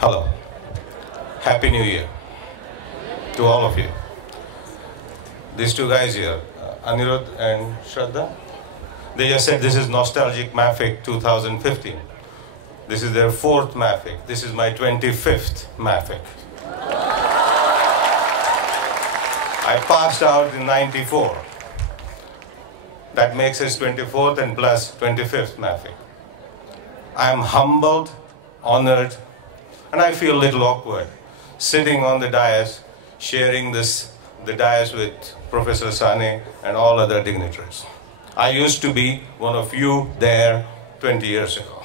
Hello. Happy New Year to all of you. These two guys here, Anirudh and Shraddha, they just said this is Nostalgic Mafic 2015. This is their 4th Mafic. This is my 25th Mafic. I passed out in 94. That makes it 24th and plus 25th Mafic. I am humbled, honored, and I feel a little awkward sitting on the dais, sharing the dais with Professor Sane and all other dignitaries. I used to be one of you there 20 years ago.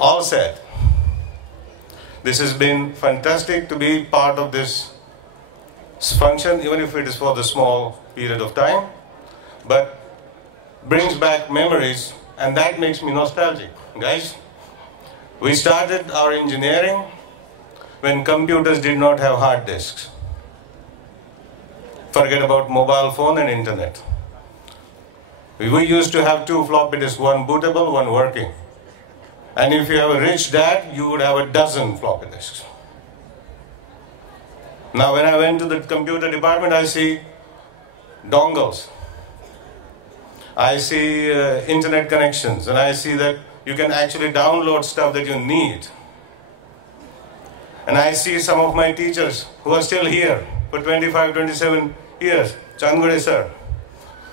All said, this has been fantastic to be part of this function, even if it is for the small period of time, but brings back memories, and that makes me nostalgic. Guys, we started our engineering when computers did not have hard disks. Forget about mobile phone and internet. We used to have 2 floppy disks, one bootable, one working. And if you have a rich dad, you would have a dozen floppy disks. Now when I went to the computer department, I see dongles. I see internet connections, and I see that you can actually download stuff that you need. And I see some of my teachers who are still here for 25, 27 years, Chandgure sir,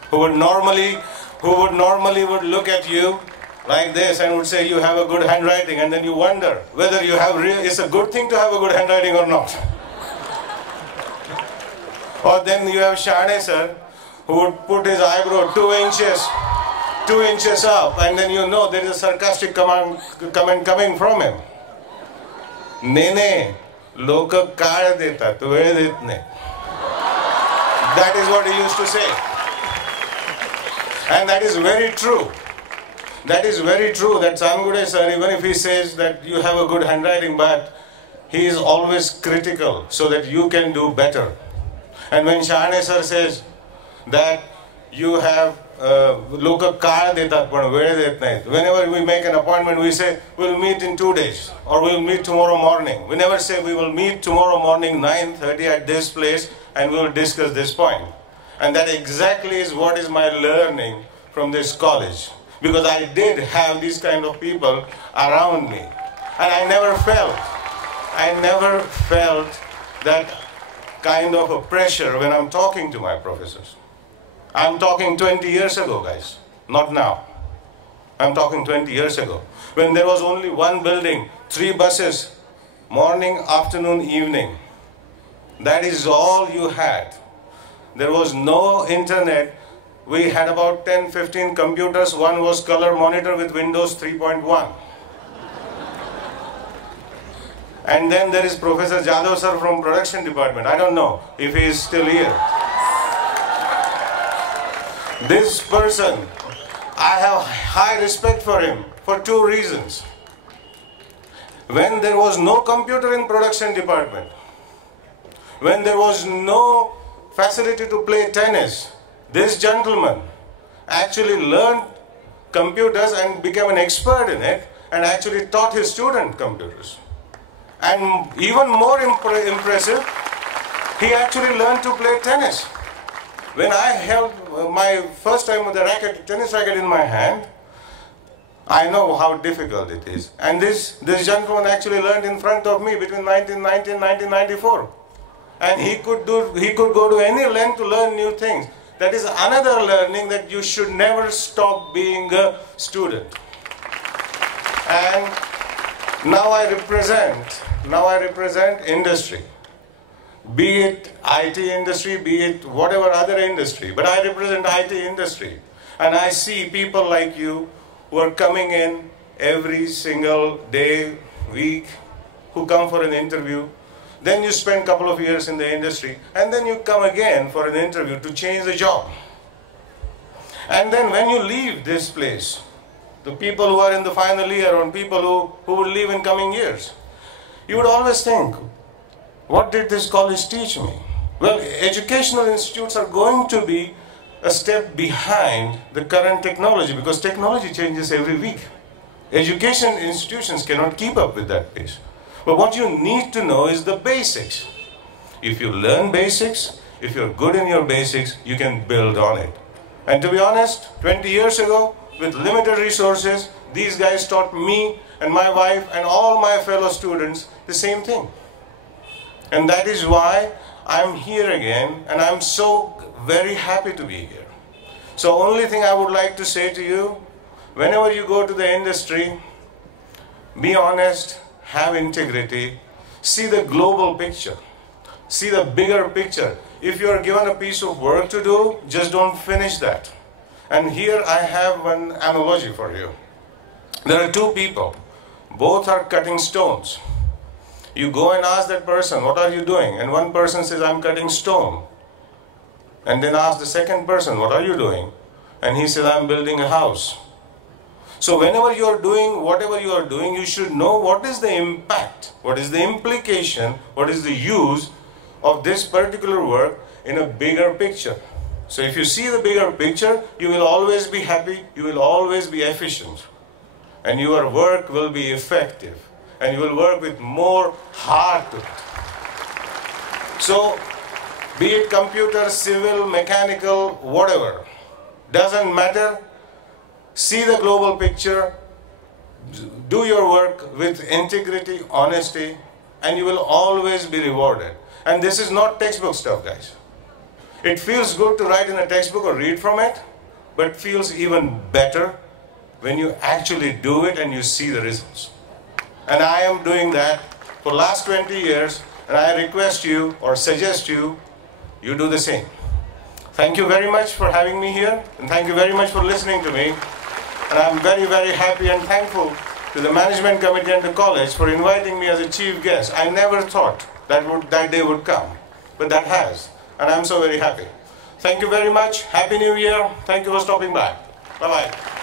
who would normally look at you like this and would say you have a good handwriting, and then you wonder whether you have it's a good thing to have a good handwriting or not. Or then you have Shane sir, who would put his eyebrow 2 inches up, and then you know there is a sarcastic comment coming from him. Nene, loka kaad deta, tu ved itne. That is what he used to say. And that is very true. That is very true, that Chandgure sir, even if he says that you have a good handwriting, but he is always critical so that you can do better. And when Shane sir says that you have loka kaad deta, but ved itne. Whenever we make an appointment, we say we'll meet in 2 days, or we'll meet tomorrow morning. We never say we will meet tomorrow morning 9:30 at this place and we'll discuss this point. And that exactly is what is my learning from this college. Because I did have these kind of people around me. And I never felt that kind of a pressure when I'm talking to my professors. I'm talking 20 years ago, guys, not now. I'm talking 20 years ago, when there was only one building, 3 buses, morning, afternoon, evening. That is all you had. There was no internet. We had about 10, 15 computers. One was color monitor with Windows 3.1. And then there is Professor Jadhav sir from production department. I don't know if he is still here. This person, I have high respect for him for 2 reasons. When there was no computer in production department, when there was no facility to play tennis, this gentleman actually learned computers and became an expert in it, and actually taught his student computers. And even more impressive, he actually learned to play tennis. When I held my first time with the tennis racket in my hand, I know how difficult it is. And this gentleman actually learned in front of me between 1990 and 1994. And he could go to any length to learn new things. That is another learning, that you should never stop being a student. And now I represent industry. Be it IT industry, be it whatever other industry, but I represent IT industry. And I see people like you who are coming in every single day, week, who come for an interview. Then you spend a couple of years in the industry, and then you come again for an interview to change the job. And then when you leave this place, the people who are in the final year, or people who will leave in coming years, you would always think, what did this college teach me? Well, educational institutes are going to be a step behind the current technology, because technology changes every week. Education institutions cannot keep up with that pace. But what you need to know is the basics. If you learn basics, if you're good in your basics, you can build on it. And to be honest, 20 years ago, with limited resources, these guys taught me and my wife and all my fellow students the same thing. And that is why I'm here again, and I'm so very happy to be here. So only thing I would like to say to you, whenever you go to the industry, be honest, have integrity, see the global picture, see the bigger picture. If you are given a piece of work to do, just don't finish that. And here I have one analogy for you. There are two people, both are cutting stones. You go and ask that person, what are you doing? And one person says, I'm cutting stone. And then ask the second person, what are you doing? And he says, I'm building a house. So whenever you are doing whatever you are doing, you should know what is the impact, what is the implication, what is the use of this particular work in a bigger picture. So if you see the bigger picture, you will always be happy, you will always be efficient, and your work will be effective, and you will work with more heart to it. So be it computer, civil, mechanical, whatever, doesn't matter. See the global picture, do your work with integrity, honesty, and you will always be rewarded. And this is not textbook stuff, guys. It feels good to write in a textbook or read from it, but feels even better when you actually do it and you see the results. And I am doing that for the last 20 years, and I request you or suggest you do the same. Thank you very much for having me here, and thank you very much for listening to me. And I'm very, very happy and thankful to the management committee and the college for inviting me as a chief guest. I never thought that day would come, but that has. And I'm so very happy. Thank you very much. Happy New Year. Thank you for stopping by. Bye-bye.